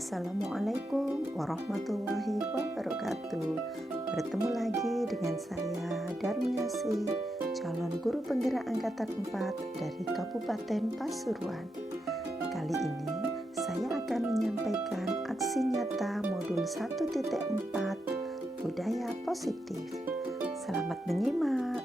Assalamualaikum warahmatullahi wabarakatuh. Bertemu lagi dengan saya Darmiasi, calon guru penggerak angkatan 4 dari Kabupaten Pasuruan. Kali ini saya akan menyampaikan aksi nyata modul 1.4 budaya positif. Selamat menyimak.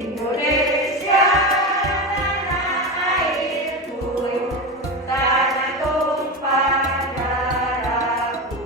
Indonesia tanah airku, tanah tumpah darahku.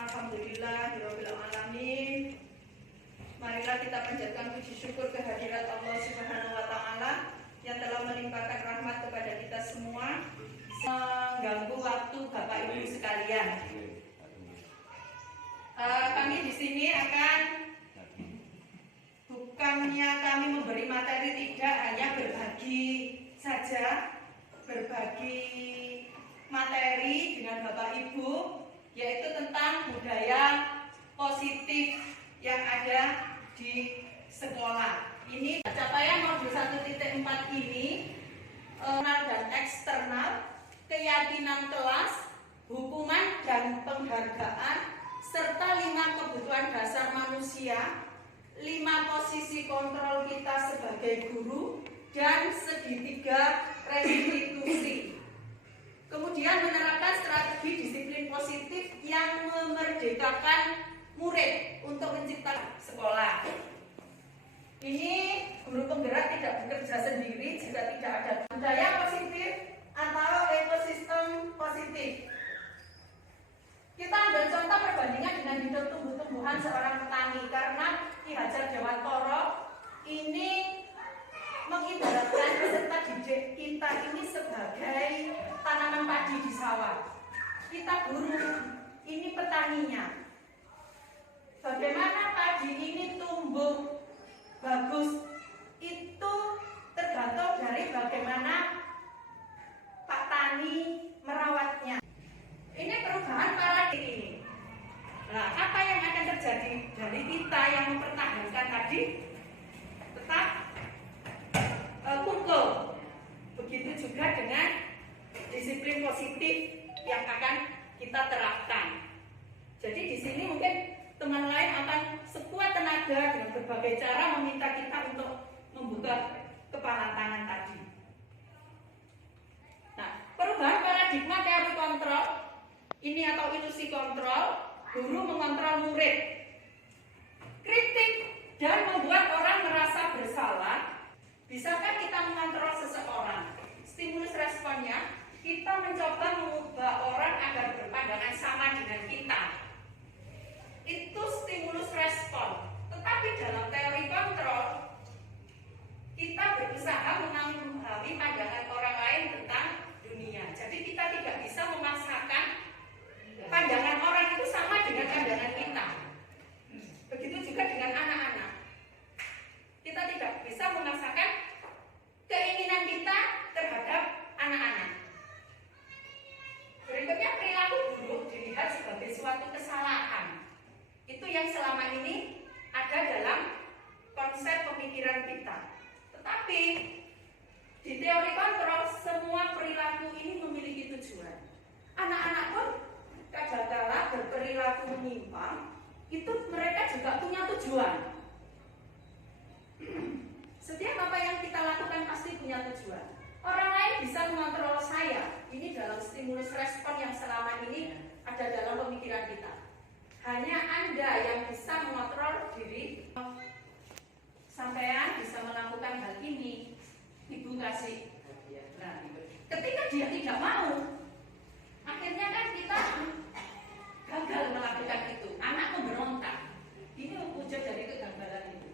Alhamdulillahirrahmanirrahim. Marilah kita panjatkan puji syukur kehadirat Allah Subhanahu wa Ta'ala yang telah melimpahkan rahmat kepada kita semua, mengganggu waktu Bapak Ibu sekalian. Kami di sini bukannya kami memberi materi, tidak, hanya berbagi saja, berbagi materi dengan Bapak Ibu, yaitu tentang budaya positif yang ada di sekolah. Ini capaian modul 1.4 ini internal dan eksternal, keyakinan kelas, hukuman dan penghargaan, serta 5 kebutuhan dasar manusia, 5 posisi kontrol kita sebagai guru, dan segitiga restitusi. Kemudian menerapkan strategi disiplin positif yang memerdekakan murid untuk menciptakan sekolah. Ini guru penggerak tidak bekerja sendiri jika tidak ada budaya positif atau ekosistem positif. Kita ambil contoh perbandingan dengan hidup tumbuh-tumbuhan seorang petani, karena Ki Hajar Dewantoro ini mengibaratkan peserta didik kita ini sebagai tanaman padi di sawah. Kita guru, ini petaninya. Bagaimana padi ini tumbuh bagus itu tergantung dari bagaimana Pak Tani merawatnya. Ini perubahan paradigma ini. Nah, apa yang akan terjadi dari kita yang mempertahankan tadi tetap kumpul. Begitu juga dengan disiplin positif yang akan kita terapkan. Jadi di sini mungkin teman lain akan sekuat tenaga dengan berbagai cara meminta kita untuk membuka kepala tangan tadi. Nah, perubahan paradigma teori kontrol ini atau ilusi kontrol, guru mengontrol murid. Kritik dan membuat orang merasa bersalah. Bisakah kita mengontrol seseorang? Stimulus responnya, kita mencoba mengubah orang agar berpandangan sama dengan kita. Itu stimulus respon. Tetapi dalam teori kontrol, kita berusaha memahami pandangan orang lain tentang dunia. Jadi kita tidak bisa memaksakan pandangan orang itu sama dengan pandangan kita. Begitu juga dengan anak-anak. Kita tidak bisa memaksakan keinginan kita terhadap anak-anak. Berikutnya, perilaku buruk dilihat sebagai suatu kesalahan. Itu yang selama ini ada dalam konsep pemikiran kita. Tetapi di teori kontrol, semua perilaku ini memiliki tujuan. Anak-anak pun kadang-kala berperilaku menyimpang, itu mereka juga punya tujuan. Setiap apa yang kita lakukan pasti punya tujuan. Orang lain bisa mengontrol saya. Ini dalam stimulus respon yang selama ini ada dalam pemikiran kita. Hanya Anda yang bisa mengontrol diri dikasih. Nah, gitu. Ketika dia tidak mau, akhirnya kan kita gagal melakukan itu. Anak memberontak. Ini wujud dari kegagalan itu.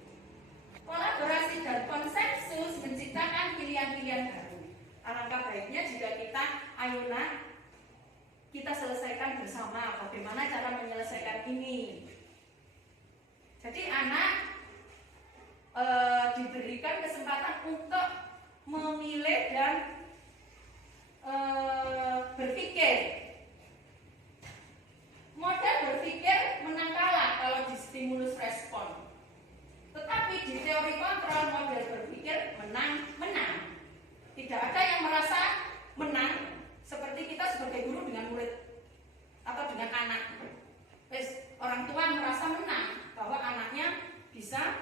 Kolaborasi dan konsensus menciptakan pilihan-pilihan baru. Alangkah baiknya jika kita, ayo nak, kita selesaikan bersama bagaimana cara menyelesaikan ini. Jadi anak diberikan kesempatan untuk memilih dan berpikir. Model berpikir menang kalah kalau di stimulus respon. Tetapi di teori kontrol model berpikir menang. Tidak ada yang merasa menang seperti kita sebagai guru dengan murid atau dengan anak. Orang tua merasa menang bahwa anaknya bisa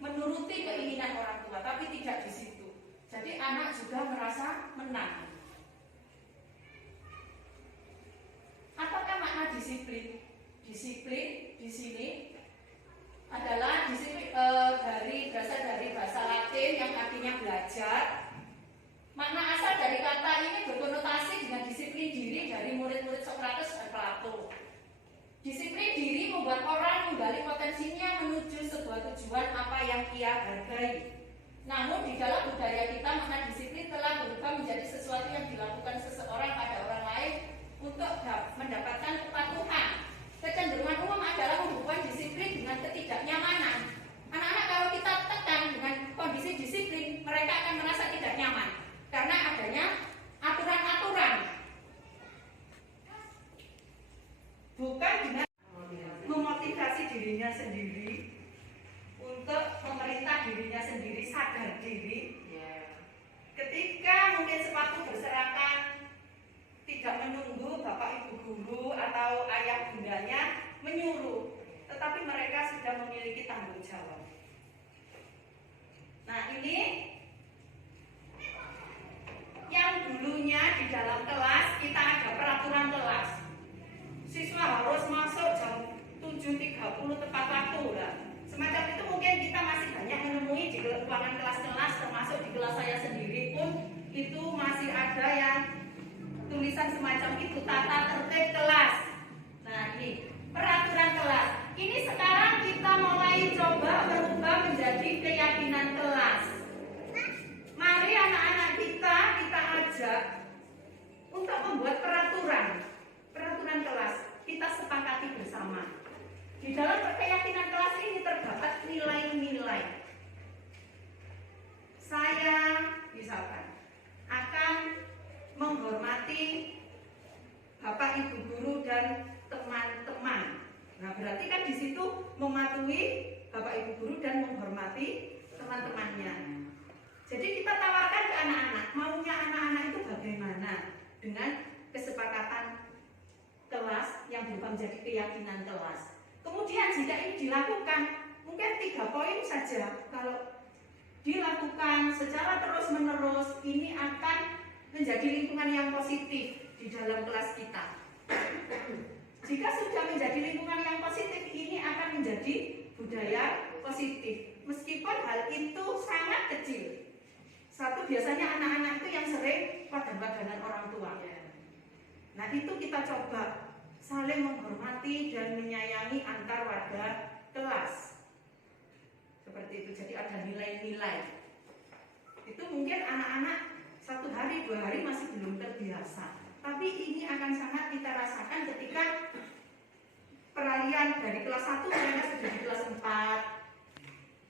menuruti keinginan orang tua, tapi tidak di situ. Jadi anak juga merasa menang. Apakah makna disiplin? Disiplin di sini adalah disiplin berasal dari bahasa Latin yang artinya belajar. Makna asal dari kata ini berkonotasi dengan disiplin diri dari murid-murid Sokrates dan Plato. Disiplin diri membuat orang menggali potensinya menuju sebuah tujuan apa yang ia hargai. Namun di dalam budaya kita makna disiplin telah berubah menjadi sesuatu yang dilakukan seseorang pada orang lain untuk mendapatkan kepatuhan. Kecenderungan umum adalah menghubungkan disiplin dengan ketidaknyamanan. Anak-anak kalau kita tekan dengan kondisi disiplin, mereka akan merasa tidak nyaman karena adanya aturan-aturan. Bukan dengan memotivasi dirinya sendiri untuk memerintah dirinya sendiri, sadar diri. Ketika mungkin sepatu berserakan, tidak menunggu bapak ibu guru atau ayah bundanya menyuruh, tetapi mereka sudah memiliki tanggung jawab. Nah, ini yang dulunya di dalam kelas kita ada peraturan kelas. Siswa harus masuk jam 7.30 tepat waktu lah. Semacam itu mungkin kita masih banyak menemui di ruangan kelas-kelas, termasuk di kelas saya sendiri pun itu masih ada yang tulisan semacam itu, tata tertib kelas. Nah, ini peraturan kelas. Ini sekarang kita mulai coba berubah menjadi keyakinan kelas. Mari anak-anak kita ajak untuk membuat peraturan kelas. Kita sepakati bersama. Di dalam keyakinan kelas ini terdapat nilai-nilai. Saya misalkan akan menghormati bapak ibu guru dan teman-teman. Nah, berarti kan di situ mematuhi bapak ibu guru dan menghormati teman-temannya. Jadi kita tawarkan ke anak-anak, maunya anak-anak itu bagaimana dengan kesepakatan kelas yang berubah menjadi keyakinan kelas. Kemudian jika ini dilakukan, mungkin 3 poin saja. Kalau dilakukan secara terus-menerus, ini akan menjadi lingkungan yang positif di dalam kelas kita. Jika sudah menjadi lingkungan yang positif, ini akan menjadi budaya positif. Meskipun hal itu sangat kecil. Satu, biasanya anak-anak itu yang sering padan-padanan orang tua. Nah, itu kita coba saling menghormati dan menyayangi antar warga kelas. Seperti itu, jadi ada nilai-nilai. Itu mungkin anak-anak 1 hari, 2 hari masih belum terbiasa. Tapi ini akan sangat kita rasakan ketika peralihan dari kelas 1 mereka sudah di kelas 4.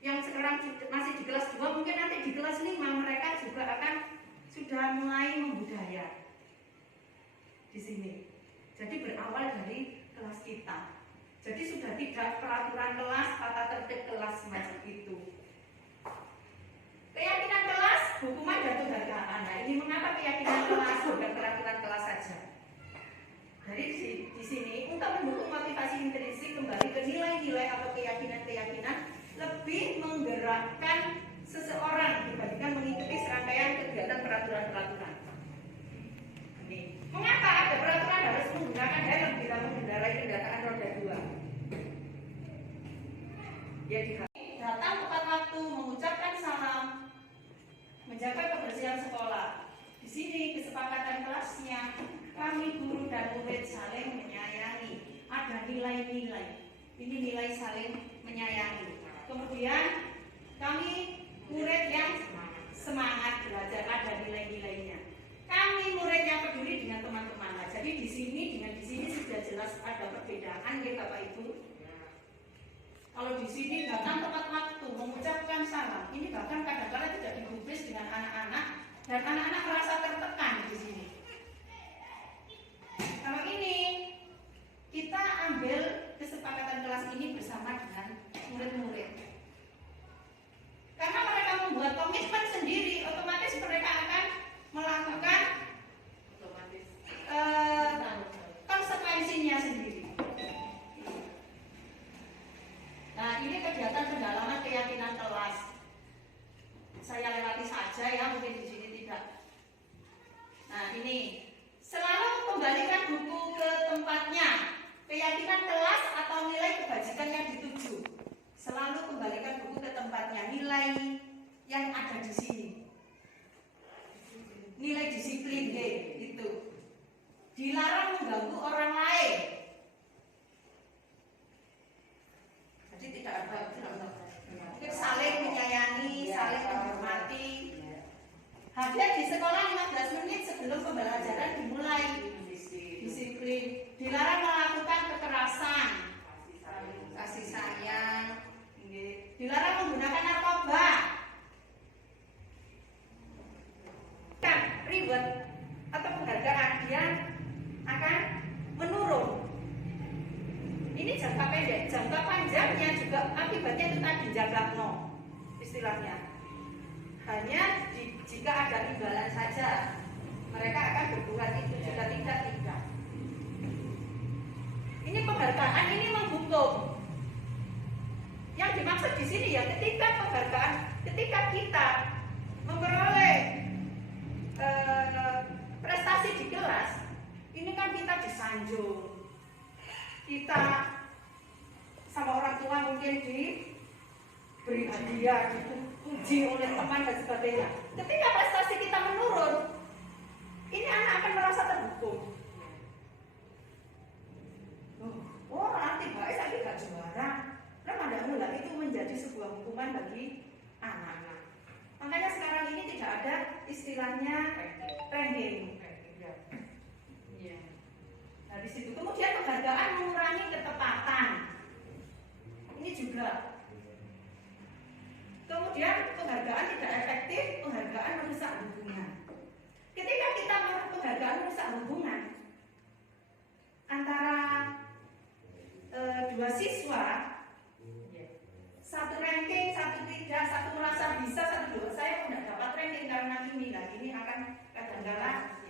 Yang sekarang masih di kelas 2, mungkin nanti di kelas 5 mereka juga akan sudah mulai membudaya di sini. Jadi berawal dari kelas kita. Jadi sudah tidak peraturan kelas, tata tertib kelas semacam itu. Keyakinan kelas, hukuman dan penghargaan. Nah, ini mengapa keyakinan kelas bukan peraturan kelas saja? Dari di sini untuk mendukung motivasi intrinsik kembali ke nilai-nilai atau keyakinan-keyakinan lebih menggerakkan seseorang dibandingkan mengikuti serangkaian kegiatan peraturan-peraturan. Ini mengapa ada peraturan harus menggunakan helm bila mengendarai kendaraan roda 2? Ya, datang tepat waktu, mengucapkan salam, menjaga kebersihan sekolah. Di sini kesepakatan kelasnya, kami guru dan murid saling menyayangi. Ada nilai-nilai. Ini nilai saling menyayangi. Kemudian kami murid yang semangat belajar, ada nilai-nilainya. Kami murid yang peduli dengan teman-teman. Nah, jadi di sini dengan di sini sudah jelas ada perbedaan, ya Bapak Ibu. Kalau di sini datang tepat waktu, mengucapkan salam. Ini bahkan kadang-kadang tidak digubris dengan anak-anak dan anak-anak merasa tertekan di sini. Kalau ini kita ambil kesepakatan kelas ini bersama dengan murid-murid. Karena mereka membuat komitmen sendiri, otomatis mereka akan melakukan konsekuensinya sendiri. Nah, ini kegiatan pendalaman keyakinan kelas. Saya lewati saja ya, mungkin di sini tidak. Nah, ini selalu kembalikan buku ke tempatnya. Keyakinan kelas atau nilai kebajikan yang dituju. Selalu kembalikan buku ke tempatnya. Nilai yang ada di sini. Nilai disiplin D itu. Dilarang mengganggu orang lain. Jadi tidak ada mungkin saling menyayangi, saling menghormati. Hadir di sekolah 15 menit sebelum pembelajaran dimulai. Disiplin. Dilarang melakukan kekerasan. Kasih sayang. Dilarang menggunakan narkoba. Kan reward atau penghargaan dia akan menurun. Ini jangka pendek, jangka panjangnya juga akibatnya itu tadi jaga no istilahnya. Hanya jika ada imbalan saja mereka akan berbuat itu, jika tidak. Ini penghargaan, ini menghukum. Yang dimaksud di sini ya ketika penghargaan, ketika kita memperoleh prestasi di kelas, ini kan kita disanjung. Kita sama orang tua mungkin diberi hadiah, dipuji oleh teman dan sebagainya. Ketika prestasi kita menurun, ini anak akan merasa terhukum. Oh, nanti baik saya tidak juara. Nah, itu menjadi sebuah hukuman bagi anak-anak. Makanya sekarang ini tidak ada istilahnya trending. Nah, di situ kemudian penghargaan mengurangi ketepatan. Ini juga. Kemudian penghargaan tidak efektif, penghargaan merusak hubungan. Ketika kita penghargaan merusak hubungan antara dua siswa, satu ranking, satu tidak, satu merasa bisa, satu dua saya tidak dapat ranking karena ini. Nah, ini akan kadang-kadang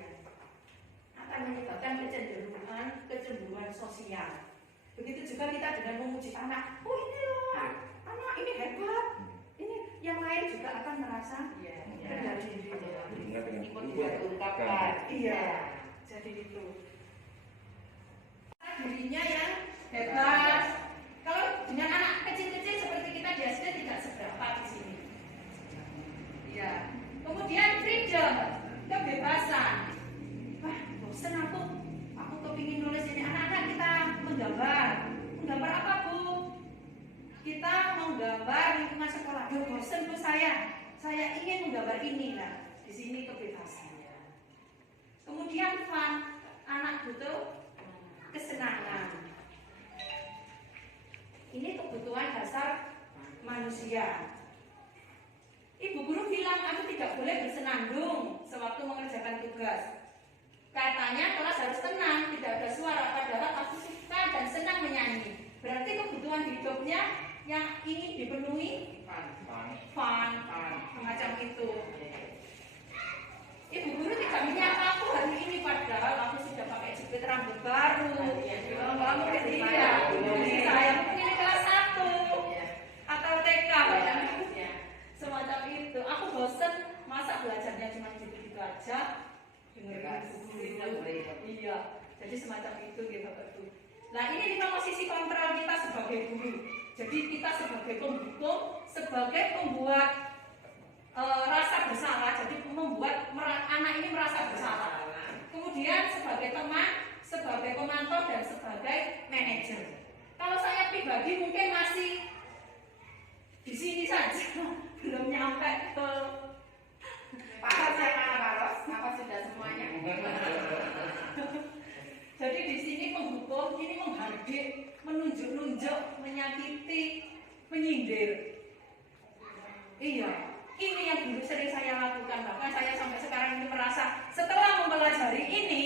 akan menyebabkan kecemburuan sosial. Begitu juga kita dengan memuji anak. Oh, ini loh, anak ini hebat. Ini yang lain juga akan merasa rendah diri. Ini pun tidak diungkapkan. Iya, jadi itu. Dirinya yang hebat. Kalau dengan anak kecil-kecil seperti kita di SD tidak seberapa di sini. Iya. Kemudian freedom, kebebasan. Wah, bosan aku kepingin nulis ini. Anak-anak kita menggambar. Menggambar apa, Bu? Kita menggambar lingkungan sekolah. Duh, bosan Bu saya. Saya ingin menggambar ini. Nah, di sini kebebasan. Kemudian fun, anak butuh kesenangan. Ini kebutuhan dasar manusia. Ibu guru bilang aku tidak boleh bersenandung sewaktu mengerjakan tugas. Katanya kelas harus tenang, tidak ada suara. Padahal aku suka dan senang menyanyi. Berarti kebutuhan hidupnya yang ingin dipenuhi fun, semacam itu. Ibu guru tidak menyapa aku hari ini, padahal aku sudah pakai jepit rambut baru. Kamu ketiga, saya mungkin kelas 1 atau TK, semacam itu. Aku bosen, masa belajarnya cuma gitu-gitu aja. Iya, jadi semacam itu gitu. Nah, ini lima posisi kontrol kita sebagai guru. Jadi kita sebagai pemhukum, sebagai pembuat rasa bersalah, pemantau dan sebagai manajer. Kalau saya pribadi mungkin masih di sini saja, belum nyampe ke Pak Ros, apa sudah semuanya? Jadi di sini menghukum, ini menghardik, menunjuk-nunjuk, menyakiti, menyindir. Iya, ini yang dulu sering saya lakukan. Bahkan saya sampai sekarang ini merasa, setelah mempelajari ini,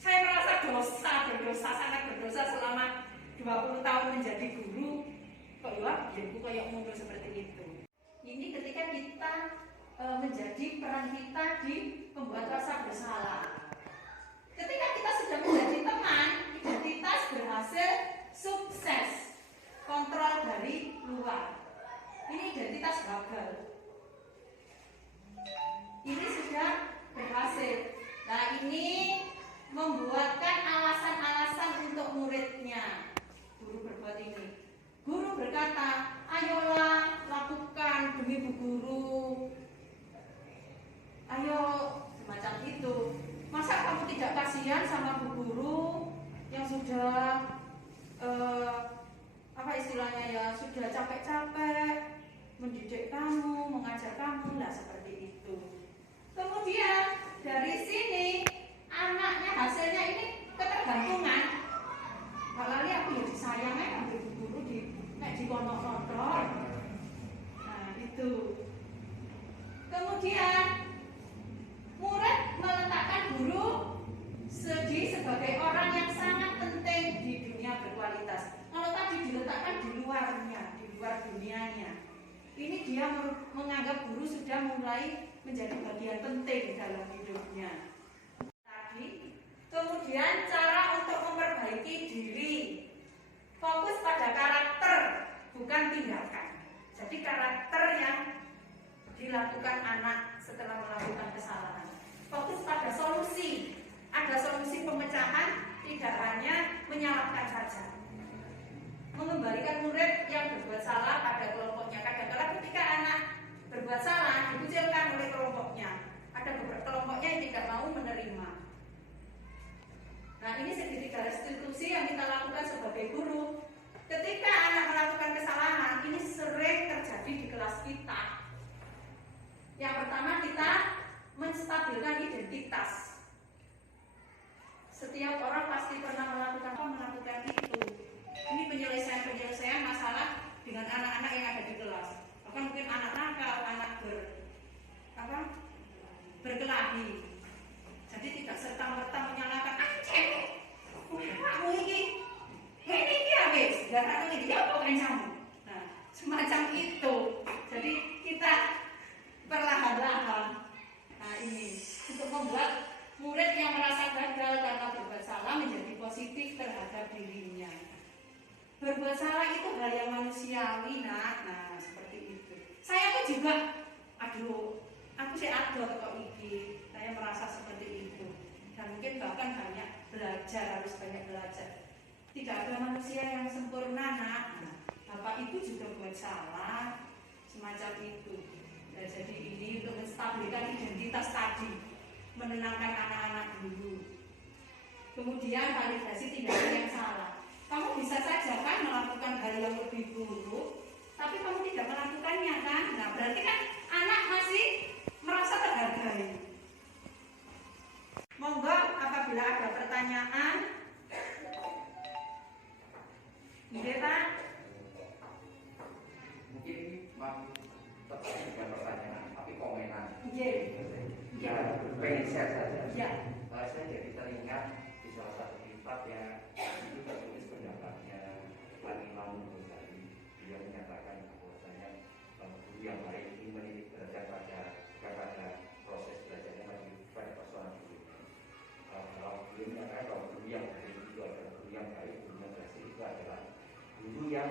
saya merasa berdosa, sangat berdosa selama 20 tahun menjadi guru. Kok ya, hidupku kayak mundur seperti itu. Ini ketika kita menjadi peran kita di pembuat rasa bersalah. Ketika kita sudah menjadi teman, identitas berhasil sukses, kontrol dari luar. Ini identitas gagal. Ini sudah berhasil. Nah, ini membuatkan alasan-alasan untuk muridnya. Guru berbuat ini. Guru berkata, ayolah lakukan demi Bu Guru. Ayo, semacam itu. Masa kamu tidak kasihan sama Bu Guru yang sudah apa istilahnya ya, sudah capek-capek mendidik kamu, mengajar kamu, lah seperti itu. Kemudian dari sini anaknya hasilnya ini ketergantungan. Balali aku ya disayangnya ambil Bu Guru di kontok-kontok. Nah itu. Kemudian murid meletakkan guru sebagai orang yang sangat penting di dunia berkualitas. Kalau tadi diletakkan di luarnya, di luar dunianya, ini dia menganggap guru sudah mulai menjadi bagian penting dalam hidupnya. Tadi, kemudian cara untuk memperbaiki diri, fokus pada karakter, bukan tindakan. Jadi karakter yang dilakukan anak setelah melakukan kesalahan. Fokus pada solusi. Ada solusi pemecahan, tidak hanya menyalahkan saja. Mengembalikan murid yang berbuat salah pada kelompoknya. Kadang-kadang ketika anak berbuat salah dikucilkan oleh kelompoknya. Ada beberapa kelompoknya yang tidak mau menerima. Nah, ini segitiga restitusi yang kita lakukan sebagai guru. Ketika anak melakukan kesalahan, ini sering terjadi di kelas kita. Yang pertama, kita menstabilkan identitas. Setiap orang pasti pernah melakukan itu. Ini penyelesaian masalah dengan anak-anak yang ada di kelas. Bahkan mungkin anak nakal, anak berkelahi. Jadi tidak serta-merta menyalahkan cewek. Kamu ini habis. Dan aku ini dia apa kamu? Nah, semacam itu. Jadi kita perlahan-lahan. Nah ini untuk membuat murid yang merasa gagal karena berbuat salah menjadi positif terhadap dirinya. Berbuat salah itu hal yang manusiawi, nah seperti itu. Saya pun juga, aku sih ada kok iki. Saya merasa seperti itu. Dan mungkin bahkan harus banyak belajar. Tidak ada manusia yang sempurna, nak. Nah, Bapak Ibu juga buat salah, semacam itu. Nah, jadi ini untuk menstabilkan identitas tadi, menenangkan anak-anak dulu. Kemudian validasi tindakan yang salah. Kamu bisa saja kan melakukan hal yang lebih buruk, tapi kamu tidak melakukannya kan? Nah berarti kan anak masih merasa terhargai. Monggo apabila ada pertanyaan. Iya Pak? Mungkin bukan pertanyaan, tapi komenan. Iya. Ya, pengen share saja. Iya. Saya jadi teringat di salah satu kitab yang itu tertulis pendapatnya Imam Ghazali. Dia menyatakan bahwasanya guru yang baik ini menitik beratkan pada proses belajarnya masih pada persoalan diri. Kalau dia menyatakan bahwa guru yang baik itu adalah guru yang baik, guru yang berhasil itu adalah guru yang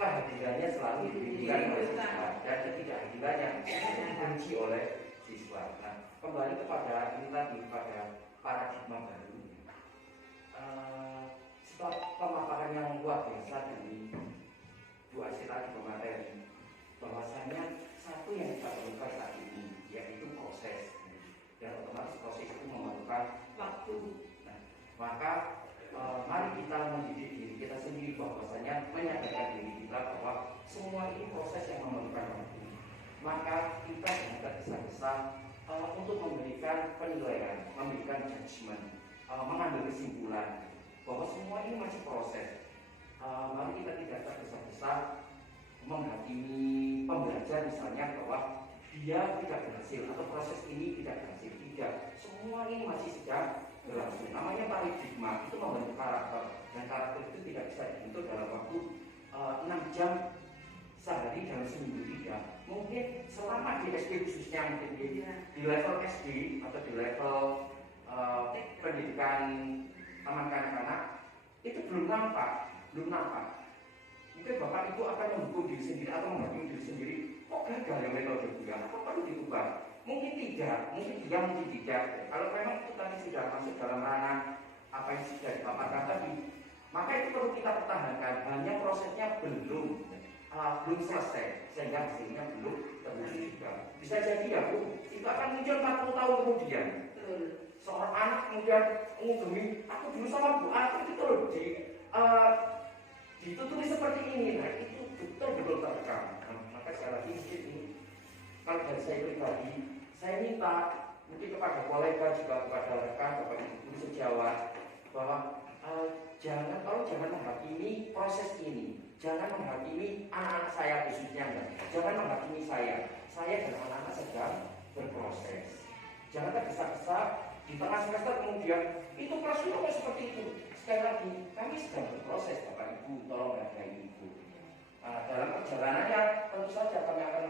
kehadirannya selalu diberikan oleh siswa dan ketidakhadirannya dibenci oleh siswa. Nah, kembali kepada ini tadi, pada paradigma baru, setelah pemaparan yang luar biasa dari Bu Asy tadi pemateri, bahwasanya satu yang kita perlukan saat ini yaitu proses, dan otomatis proses itu memerlukan waktu. Nah, menyadarkan diri kita bahwa semua ini proses yang memerlukan waktu. Maka kita jangan tergesa-gesa untuk memberikan penilaian, memberikan judgement, mengambil kesimpulan bahwa semua ini masih proses. Mari kita tidak tergesa-gesa menghakimi pembelajar misalnya bahwa dia tidak berhasil atau proses ini tidak berhasil. Tidak, semua ini masih sedang berlangsung. Namanya paradigma, itu membentuk karakter, dan karakter itu tidak bisa dibentuk dalam waktu 6 jam sehari dalam seminggu. Tidak, mungkin selama di SD khususnya, mungkin di level SD atau di level pendidikan taman kanak-kanak itu belum nampak. Mungkin Bapak Ibu akan mendukung diri sendiri atau menghakimi diri sendiri. Kok gagal ya metode dia? Apa perlu diubah? Mungkin tidak, mungkin iya, mungkin tidak. Kalau memang itu tadi sudah masuk dalam ranah apa yang sudah dipaparkan tadi, maka itu perlu kita pertahankan. Hanya prosesnya belum selesai, sehingga hasilnya belum terwujud juga. Bisa jadi ya Bu, itu akan muncul 40 tahun kemudian. Seorang anak kemudian menghubungi, aku dulu sama Bu A itu loh ditutupi seperti ini. Nah itu betul-betul terekam. Maka sekali lagi ini, kalau dari saya pribadi, saya minta mungkin kepada kolega juga kepada rekan Bapak Ibu sejawat bahwa jangan menghakimi proses ini, jangan menghakimi anak-anak saya khususnya, jangan menghakimi saya dan anak-anak sedang berproses. Jangan tergesa-gesa di tengah semester kemudian itu prosedurnya seperti itu. Sekali lagi, kami sedang berproses, Bapak Ibu, tolong hargai Ibu. Dalam perjalanannya tentu saja kami akan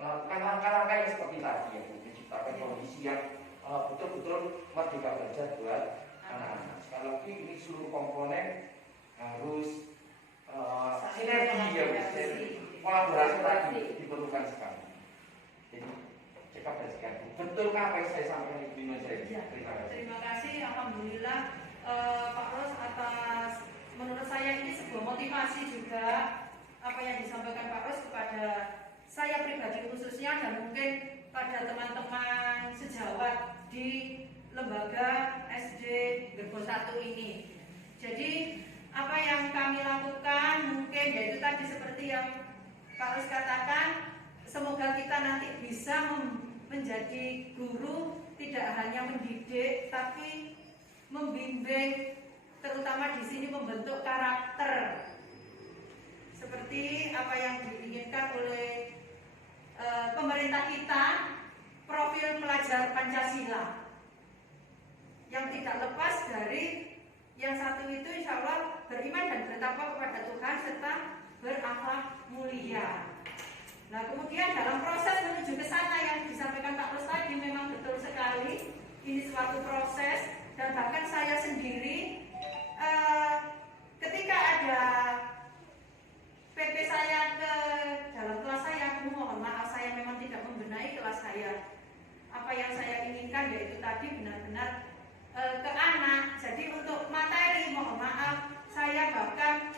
melakukan langkah-langkah yang seperti tadi, ya, menciptakan kondisi yang betul-betul merdeka belajar buat anak-anak. Sekali lagi ini seluruh komponen harus sinergi, ya, kolaborasi tadi diperlukan sekali. Jadi cekap dan sekian. Betulkah apa yang saya sampaikan Ibu Nusret? Terima kasih, alhamdulillah Pak Ros atas, menurut saya ini sebuah motivasi juga apa yang disampaikan Pak Ros kepada saya pribadi khususnya dan mungkin pada teman-teman sejawat di lembaga SD Gerbong 1 ini. Jadi apa yang kami lakukan mungkin yaitu tadi seperti yang Pak Ros katakan, semoga kita nanti bisa menjadi guru, tidak hanya mendidik tapi membimbing, terutama di sini membentuk karakter seperti apa yang diinginkan oleh pemerintah kita, profil pelajar Pancasila yang tidak lepas dari yang satu itu insya Allah beriman dan bertakwa kepada Tuhan serta berakhlak mulia. Nah kemudian dalam proses menuju ke sana yang disampaikan Pak Ros tadi memang betul sekali, ini suatu proses. Dan bahkan saya sendiri ketika ada PP saya ke dalam kelas saya, mohon maaf saya memang tidak membenahi kelas saya. Apa yang saya inginkan yaitu tadi benar-benar ke anak. Jadi untuk materi mohon maaf saya bahkan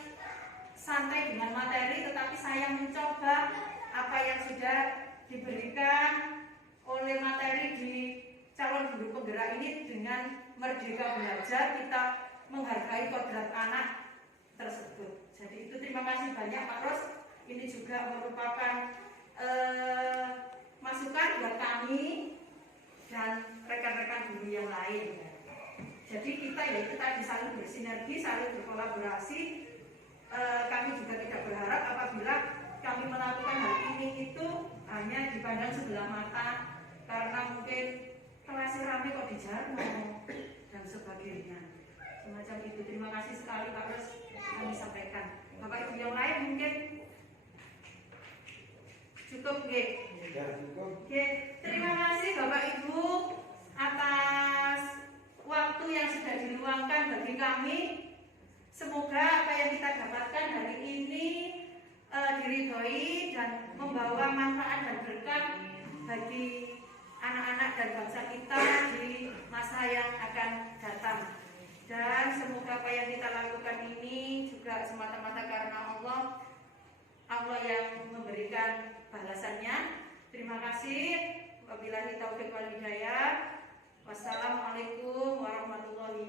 santai dengan materi, tetapi saya mencoba apa yang sudah diberikan oleh materi di calon guru penggerak ini dengan merdeka belajar, kita menghargai kodrat anak tersebut. Jadi itu terima kasih banyak Pak Ros. Ini juga merupakan masukan buat kami dan rekan-rekan guru yang lain. Jadi kita yaitu tadi saling bersinergi, saling berkolaborasi. Kami juga tidak berharap apabila kami melakukan hal ini itu hanya dipandang sebelah mata karena mungkin kelasnya rame kok di Jarno dan sebagainya. Semacam itu. Terima kasih sekali Pak Ros kami sampaikan. Bapak Ibu yang lain mungkin cukup nggih. Terima kasih Bapak Ibu atas waktu yang sudah diluangkan bagi kami. Semoga apa yang kita dapatkan hari ini diridhoi dan membawa manfaat dan berkah bagi anak-anak dan bangsa kita di masa yang akan datang. Dan semoga apa yang kita lakukan ini juga semata-mata karena Allah yang memberikan balasannya. Terima kasih. Wabillahi taufiq wal hidayah. Wassalamualaikum warahmatullahi